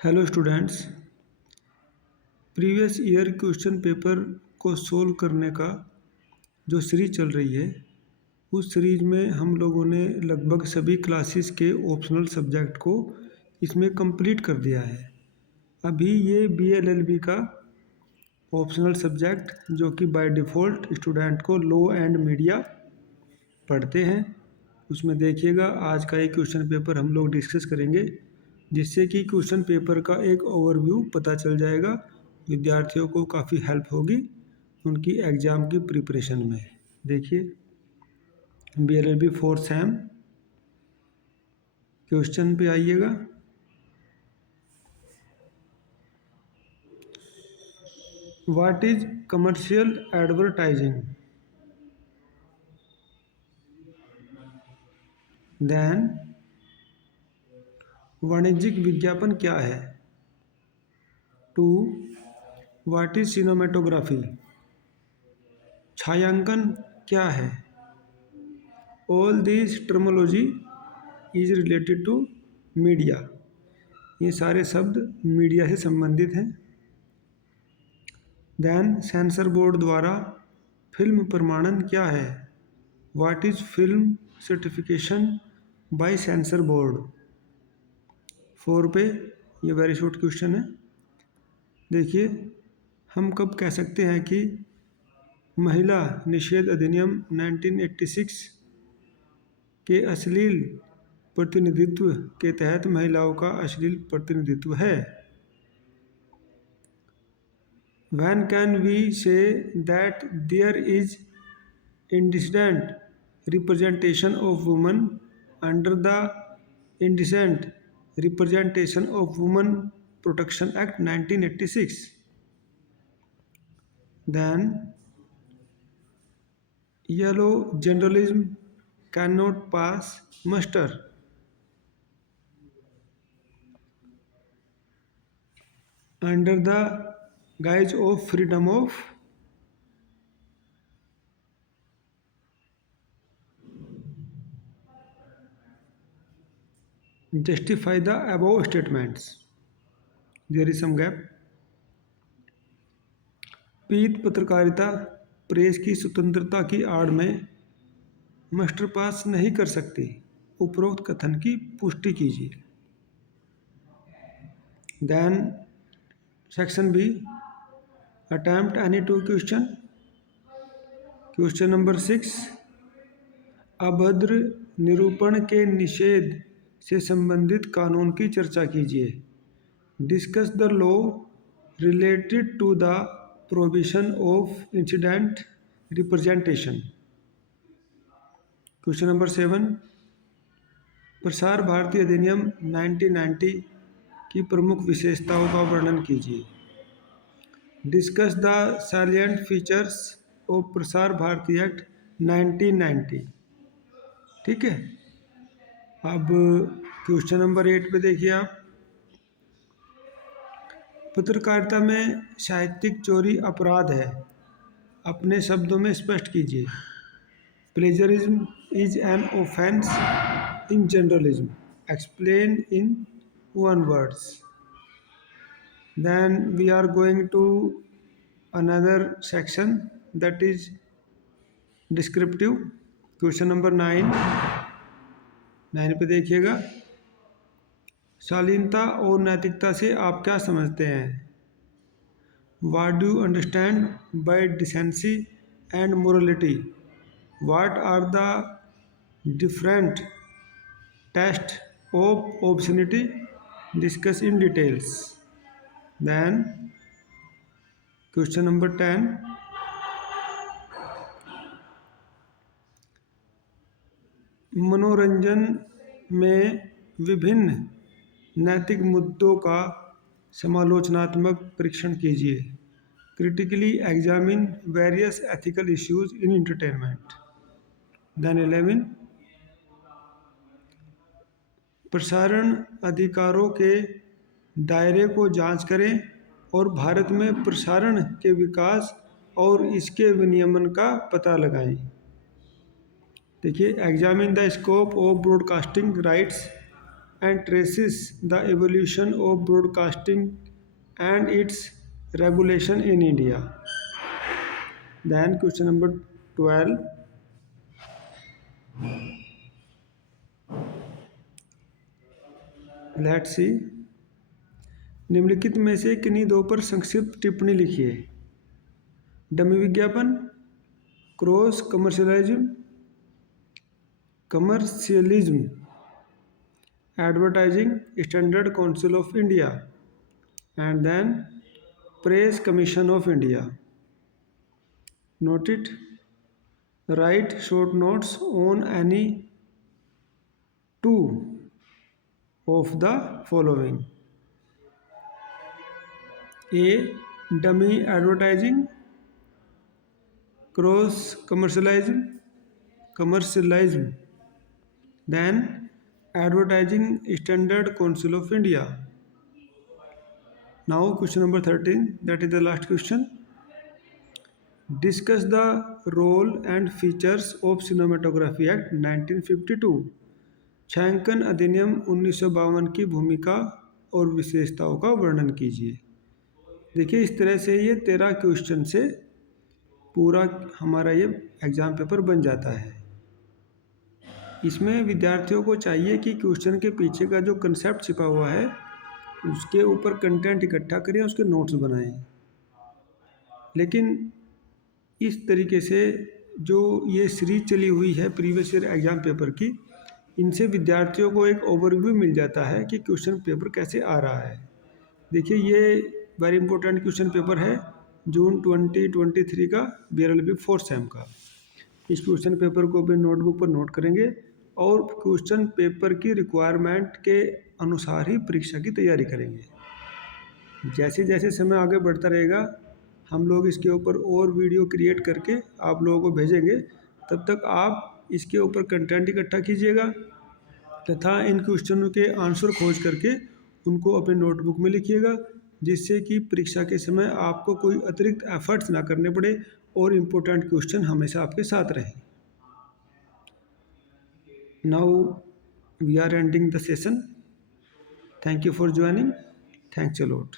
Hello students. Previous year question paper को solve करने का जो सीरीज चल रही है, उस सीरीज में हम लोगों ने लगभग सभी क्लासेस के ऑप्शनल सब्जेक्ट को इसमें कंप्लीट कर दिया है। अभी ये BLLB का ऑप्शनल सब्जेक्ट जो कि बाय डिफ़ॉल्ट स्टूडेंट को लो एंड मीडिया पढ़ते हैं, उसमें देखिएगा आज का एक क्वेश्चन पेपर हम लोग डिस्कस करेंगे, जिससे कि क्वेश्चन पेपर का एक ओवरव्यू पता चल जाएगा। विद्यार्थियों को काफ़ी हेल्प होगी उनकी एग्ज़ाम की प्रिपरेशन में। देखिए BLLB 4th सेम क्वेश्चन पे आइएगा। What is commercial advertising? Then वाणिज्यिक विज्ञापन क्या है? 2. What is cinematography? छायांकन क्या है? All this terminology is related to media. ये सारे शब्द मीडिया से संबंधित हैं। देन सेंसर बोर्ड द्वारा फिल्म प्रमाणन क्या है? What is film certification by censor board? 4 पे ये वेरी शॉर्ट क्वेश्चन है। देखिए हम कब कह सकते हैं कि महिला निषेध अधिनियम 1986 के अश्लील प्रतिनिधित्व के तहत महिलाओं का अश्लील प्रतिनिधित्व है? When can we say that there is indecent representation of women under the Indecent Representation of Women Protection Act 1986? Then yellow journalism cannot pass muster. Under the guise of freedom of justify the above statements. There is some gap. पीत पत्रकारिता press की स्वतंत्रता की आड़ में master pass नहीं कर सकती। उपरोक्त कथन की पुष्टि कीजिए। Then section B, attempt any two question. Question number 6, अभद्र निरूपण के निषेध से संबंधित कानून की चर्चा कीजिए। Discuss the law related to the provision of incident representation. Question number 7, प्रसार भारती अधिनियम 1990 की प्रमुख विशेषताओं का वर्णन कीजिए। Discuss the salient features of Prasar Bharati act 1990। ठीक है। अब क्वेश्चन नंबर 8 पे देखिए आप, पत्रकारिता में साहित्यिक चोरी अपराध है, अपने शब्दों में स्पष्ट कीजिए। Plagiarism is an offence in journalism, explain in one words. Then we are going to another section, that is descriptive. Question number 9 पे देखिएगा, शालीनता और नैतिकता से आप क्या समझते हैं? What do you understand by decency and morality? What are the different tests of obscenity? Discuss in details. Then question number 10, मनोरंजन में विभिन्न नैतिक मुद्दों का समालोचनात्मक परीक्षण कीजिए। Critically examine various ethical issues in entertainment. Then 11, प्रसारण अधिकारों के दायरे को जांच करें और भारत में प्रसारण के विकास और इसके विनियमन का पता लगाएं। देखिए, examine the scope of broadcasting rights and traces the evolution of broadcasting and its regulation in India. Then question number 12. Let's see. निम्नलिखित में से किन्हीं दो पर संक्षिप्त टिप्पणी लिखिए। डमी विज्ञापन, cross commercialism, advertising standard council of India, and then press commission of India. Note it. Write short notes on any two of the following. A. Dummy advertising, cross commercialism, then advertising standard council of India. Now question number 13, that is the last question. Discuss the role and features of Cinematography Act 1952. छायांकन अधिनियम 1952 की भूमिका और विशेषताओं का वर्णन कीजिए। देखिए इस तरह से ये 13 क्वेश्चन से पूरा हमारा ये एग्ज़ाम पेपर बन जाता है। इसमें विद्यार्थियों को चाहिए कि क्वेश्चन के पीछे का जो कंसेप्ट छिपा हुआ है उसके ऊपर कंटेंट इकट्ठा करें, उसके नोट्स बनाएं। लेकिन इस तरीके से जो ये सीरीज चली हुई है प्रीवियस ईयर एग्ज़ाम पेपर की, इनसे विद्यार्थियों को एक ओवरव्यू मिल जाता है कि क्वेश्चन पेपर कैसे आ रहा है। देखिए ये वेरी इंपॉर्टेंट क्वेश्चन पेपर है जून 2023 का BRLB 4th सेम का। इस क्वेश्चन पेपर को अपने नोटबुक पर नोट करेंगे और क्वेश्चन पेपर की रिक्वायरमेंट के अनुसार ही परीक्षा की तैयारी करेंगे। जैसे जैसे समय आगे बढ़ता रहेगा हम लोग इसके ऊपर और वीडियो क्रिएट करके आप लोगों को भेजेंगे। तब तक आप इसके ऊपर कंटेंट इकट्ठा कीजिएगा तथा इन क्वेश्चनों के आंसर खोज करके उनको अपने नोटबुक में लिखिएगा, जिससे कि परीक्षा के समय आपको कोई अतिरिक्त एफर्ट्स ना करने पड़े और इम्पोर्टेंट क्वेश्चन हमेशा आपके साथ रहें। Now we are ending the session. Thank you for joining. Thanks a lot.